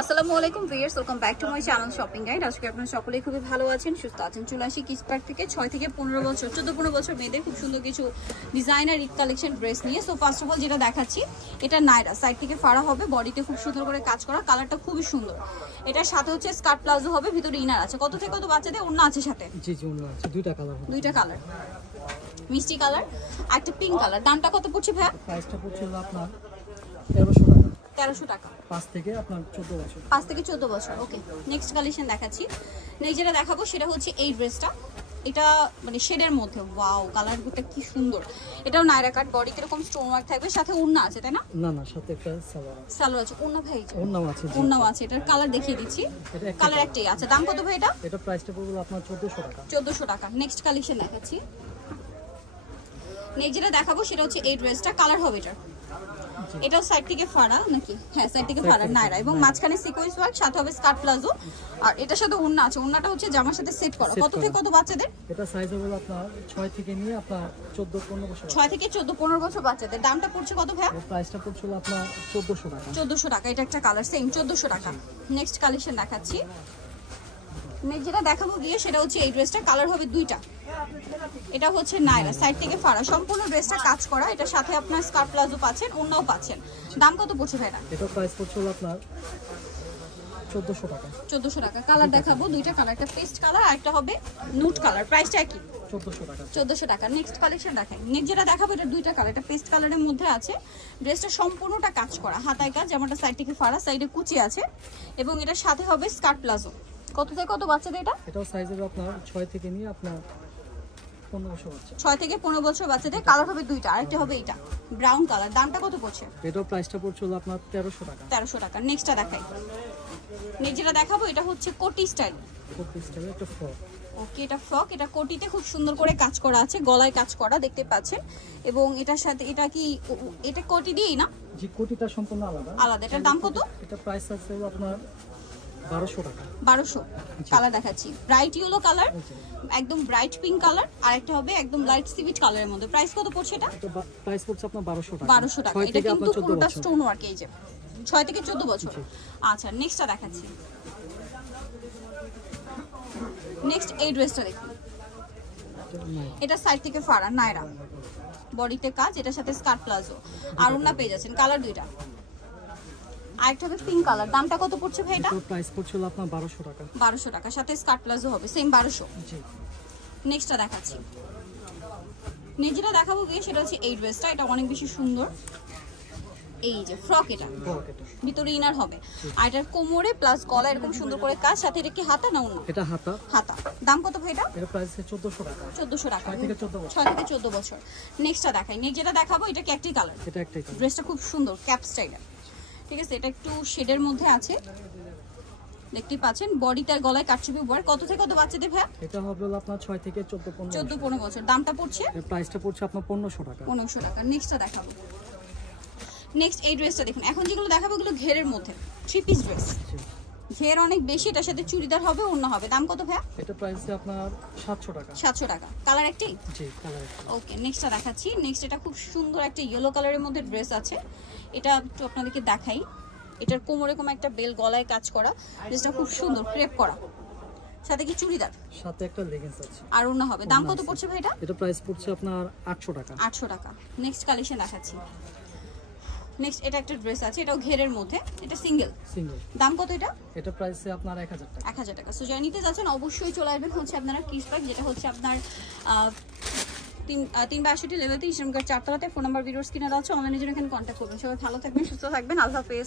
আসসালামু আলাইকুম viewers, welcome back to my channel shopping guide. আজকে আপনারা সকলেই খুবই ভালো আছেন, সুস্থ আছেন। চলে আসি কিস পার্ক থেকে 6 থেকে 15 বছর 14-15 বছর মেয়েদের খুব সুন্দর কিছু ডিজাইনার ঈদ কালেকশন ড্রেস নিয়ে। সো ফার্স্ট অফ অল যেটা দেখাচ্ছি, এটা নাইরা সাইড থেকে ফাড়া হবে, বডিতে খুব সুন্দর করে কাজ করা, কালারটা খুবই সুন্দর। এটার সাথে হচ্ছে স্কার্ট প্লাজো হবে, ভিতরে ইনার আছে। কত থেকে কত বাচ্চাদের ওড়না আছে সাথে? জি জি, ওড়না আছে, দুইটা কালার, মিষ্টি কালার আর একটা পিঙ্ক কালার। দামটা কত পড়ছে ভাইয়া? প্রাইসটা পড়ছে আপনার 1300 টাকা। 1300 টাকা, 5 থেকে আপনার 14 বছর। 5 থেকে 14 বছর। ওকে, নেক্সট কালেকশন দেখাচ্ছি। নেক্সট যেটা দেখাবো সেটা হচ্ছে এই ড্রেসটা। এটা মানে শেডের মধ্যে, ওয়াও কালারটা কি সুন্দর। এটাও নাইরা কাট, বডি কিরকম স্টোন ওয়ার্ক থাকবে, সাথে ওড়না আছে তাই না? না না, সাথে একটা সালোয়ার আছে। ওড়না ভাই, ওড়নাও আছে, ওড়নাও আছে। এটার কালার দেখিয়ে দিচ্ছি, কালার একটাই আছে। দাম কত ভাই এটা? এটা প্রাইসটা পড়বে আপনার 1400 টাকা। 1400 টাকা। নেক্সট কালেকশন দেখাচ্ছি। নেক্সট যেটা দেখাবো সেটা হচ্ছে এই ড্রেসটা। কালার হবে এটাও সাইড থেকে ফাড়া নাকি? হ্যাঁ, সাইড থেকে ফাড়া নাইরা, এবং মাঝখানে সিকোয়েন্স ওয়ার্ক, সাথে হবে স্কার্ট প্লাজো। আর এটার সাথে ওড়না আছে। ওড়নাটা হচ্ছে জামার সাথে সেট করা। কত থেকে কত বাচ্চাদের? এটা সাইজ হবে আপনার 6 থেকে নিয়ে আপনার 14-15 বছর। 6 থেকে 14-15 বছর বাচ্চাদের। দামটা পড়ছে কত ভাই? প্রাইসটা পড়ছে আপনার 1400 টাকা। 1400 টাকা। এটা একটা কালার, সেম 1400 টাকা। নেক্সট কালেকশন দেখাচ্ছি। নেক্সট যেটা দেখাবো গিয়ে সেটা হচ্ছে এই ড্রেসটা। কালার হবে দুইটা। এটা হচ্ছে নাইরা, সাইড থেকে ফাড়া, সম্পূর্ণ ড্রেসটা কাজ করা। এটার সাথে আপনার স্কার্ট প্লাজো পাচ্ছেন, ওড়নাও পাচ্ছেন। দাম কত পড়ছে ভাইরা? এটা প্রাইস পড়ছে আপনার 1400 টাকা। 1400 টাকা। কালার দেখাবো দুইটা কালার, একটা পেস্ট কালার আর একটা হবে নুট কালার। প্রাইসটা একই, 1400 টাকা। 1400 টাকা। নেক্সট কালেকশন দেখাই। নেক্সট যেটা দেখাবো এটা দুইটা কালার, এটা পেস্ট কালারের মধ্যে আছে। ড্রেসটা সম্পূর্ণটা কাজ করা, হাতায় কাজ, জামাটা সাইড থেকে ফাড়া, সাইডে কুচি আছে, এবং এটার সাথে হবে স্কার্ট প্লাজো। কত থেকে কত বাচ্চাদের এটা? এটাও সাইজ হবে আপনার 6 থেকে নিয়ে আপনার 15 বছর বাচ্চা। 6 থেকে 15 বছর বাচ্চাদের। কালার হবে দুইটা, আরেকটা হবে এটা ব্রাউন কালার। দামটা কত পড়ছে? এটাও প্রাইসটা পড়ছে আপনার 1300 টাকা। 1300 টাকা। নেক্সটটা দেখাই। নেক্সট যেটা দেখাবো এটা হচ্ছে কোটি স্টাইল। কোটি স্টাইলের একটা ফ্রক। ওকে, এটা ফ্রক। এটা কোটিতে খুব সুন্দর করে কাজ করা আছে, গলায় কাজ করা দেখতে পাচ্ছেন। এবং এটার সাথে এটা কি, এটা কোটি দিয়েই না? জি, কোটিটা সম্পূর্ণ আলাদা। আলাদা। এটার দাম কত? এটা প্রাইস আছে আপনার 1200 টাকা। 1200। কালার দেখাচ্ছি, ব্রাইট ইয়েলো কালার, একদম ব্রাইট পিঙ্ক কালার, আর একটা হবে একদম লাইট সিভিট কালারের মধ্যে। প্রাইস কত পড়ছে এটা? এটা প্রাইস পড়ছে আপনার 1200 টাকা। 1200 টাকা। এটা কিন্তু পুরোটা স্টোন ওয়ার্ক, এই যে 6 থেকে 14 বছর। আচ্ছা, নেক্সটটা দেখাচ্ছি। নেক্সট এই ড্রেসটা দেখুন। এটা সাইড থেকে ফাড়া নাইরা, বডিতে কাজ, এটার সাথে স্কার্ট প্লাজো আর ওড়না পেয়ে যাচ্ছেন। কালার দুইটা। আরেকটা হবে পিঙ্ক কালার। দামটা কত পড়ছে ভাই এটা? প্রাইস পড়ছে আপনার 1200 টাকা। 1200 টাকা, সাথে স্কার্ট প্লাজো হবে, সেম 1200। জি। নেক্সটটা দেখাচ্ছি। নেক্সট যেটা দেখাবো গিয়ে সেটা হচ্ছে এই ড্রেসটা। এটা অনেক বেশি সুন্দর, এই যে ফ্রক। এটা ভিতরে ইনার হবে, আর এটার কোমরে প্লাস গলা এরকম সুন্দর করে কাজ, সাথে এটা কি হাতা না ওড়না? এটা হাতা। হাতা। দাম কত ভাই এটা? এর প্রাইস 1400 টাকা। 1400 টাকা। 6 থেকে 14 বছর। 6 থেকে 14 বছর। নেক্সটটা দেখাই। নেক্সট যেটা দেখাবো এটা কি একটাই কালার? এটা একটাই কালার। ড্রেসটা খুব সুন্দর, ক্যাপ স্টাইলের। ঠিক আছে, এটা একটু শেডের মধ্যে আছে, দেখতেই পাচ্ছেন। বডিটার গলায় কাটছবি ওয়ার্ক। কত থেকে কত বাচ্চাদের ভাই? এটা হবে আপনার 6 থেকে 14-15 বছর। দামটা পড়ছে? এর প্রাইসটা পড়ছে আপনার 1500 টাকা। 1500 টাকা। নেক্সটটা দেখাবো। নেক্সট এই ড্রেসটা দেখুন। এখন যেগুলো দেখাবো এগুলো ঘেরের মধ্যে, 3 পিস ড্রেস। ঘের অনেক বেশি, এটার সাথে চুড়িদার হবে, অন্য হবে। দাম কত ভাই? এটা প্রাইস আপনার 700 টাকা। 700 টাকা। কালার একটাই? জি, কালার একটাই। ওকে, নেক্সটটা দেখাচ্ছি। নেক্সট এটা খুব সুন্দর একটা ইয়েলো কালারের মধ্যে ড্রেস আছে। এটা একটু আপনাদেরকে দেখাই। এটার কোমরে এরকম একটা বেল, গলায় কাজ করা। ড্রেসটা খুব সুন্দর, ক্রেপ করা, সাথে কি চুড়িদার, সাথে একটা লেগিংস আছে, আর অন্য হবে। দাম কত পড়ছে ভাই এটা? এটা প্রাইস পড়ছে আপনার 800 টাকা। 800 টাকা। নেক্সট কালেকশন দেখাচ্ছি। নেক্সট এটা একটা ড্রেস আছে, এটাও ঘেরের মধ্যে, এটা সিঙ্গেল। দাম কত এটা? এটা প্রাইসে আপনার 1000 টাকা। 1000 টাকা। সো যারা নিতে যাচ্ছেন অবশ্যই চলে আসবেন হচ্ছে আপনারা কিস পার্ক, যেটা হচ্ছে আপনার 362 লেভেল 3 ইসলামগড় 4 তলাতে। ফোন নাম্বার ভিডিওর স্ক্রিনে দেওয়া আছে, অনলাইনে জন্য এখানে কন্ট্যাক্ট করবেন। সবাই ভালো থাকবেন, সুস্থ থাকবেন। আল্লাহ হাফেজ।